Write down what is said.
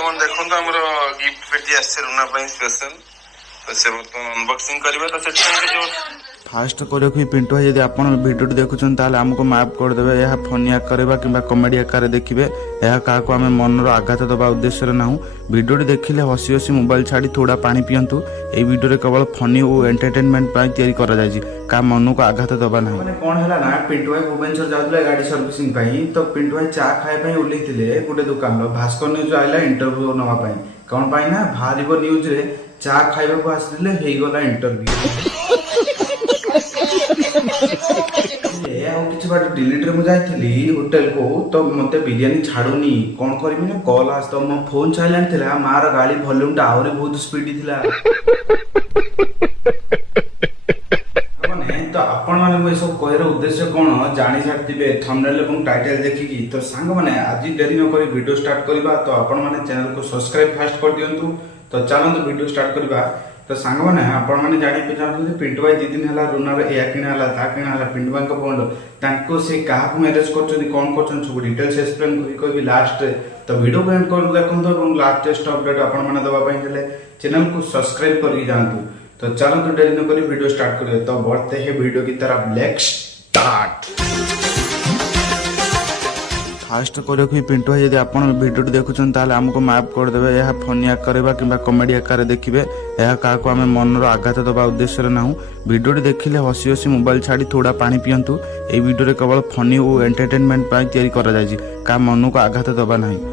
बर्तमान देखो गिफ्ट पेटी आसे रुना स्पेशल तो से बर्तमान अनबॉक्सिंग करिवे तो से जो फास्ट करियो पिंटू भाई यदि आपण वीडियो देखुछन ताले हमको माफ कर देबे। यह फनी आकार किंबा कॉमेडी आकार देखिबे। यह काको हमें मनर आघात दबा उद्देश्य नाहु। वीडियो देखिले हसी हसी मोबाइल छाड़ी थोड़ा पानी पियंतु। ए वीडियो केवल फनी और एंटरटेनमेंट पाई तैयारी करा जायछि का मन को आघात दबा नाही। माने कोन हला ना पिंटू भाई भुवनेश्वर जाउतले गाड़ी सर्विसिंग पाई तो पिंटू भाई चा खाय पाई उल्लेथिले गुटे दुकान भास्कर न्यूज आइला इंटरव्यू नवा पाई कोन पाई ना भारिबो न्यूज रे चा खाइबा को आसिले हेई गला इंटरव्यू किसी बात डिलीट रे मुझे होटेल को तो मते बिरयानी छाड़ुनी कौन करबी ना कॉल आस तो मो फोन साइलेंट थिला मार गाड़ी वॉल्यूम टा आउरी बहुत स्पीड थिला माने तो आपण माने को सब कहर उद्देश्य कोन जानि छाड़तिबे थंबनेल एवं टाइटल देखिकी तो सांग माने आज देरी न करी वीडियो स्टार्ट करबा तो आपण माने चैनल को सब्सक्राइब फास्ट कर दियंतु। तो चलंतु वीडियो स्टार्ट करबा। तो सांग मैंने आपण मैंने जानी पे चाहते पिंटू भाई 2 दिन है रुनार या किना ता किना पिंटू भाई फोन से क्या मैरेज कर कौन कर सब डिटेल्स एक्सप्लेन करी लास्ट तो वीडियो को एंड कर देखो लाटेस्ट अपडेट आपण मैंने देवाई चैनल को सब्सक्राइब करके जातु। तो चलते डेरी न करी वीडियो स्टार्ट करिए। तो बढ़ते हैं वीडियो की तरफ लेट्स स्टार्ट। फास्ट करियो पिंटू भाई यदि आपण वीडियो देखुछन ताले हमको माफ कर देबे। यह फनी आकार किंबा कॉमेडी आकार देखिबे। यह काको हमें मनर आघात दबा उद्देश्य नाहु। वीडियो देखिले हसी हसी मोबाइल छाड़ी थोड़ा पानी पियंतु। ए वीडियो केवल फनी और एंटरटेनमेंट पाई तैयारी करा जायछि का मन को आघात दबा नाही।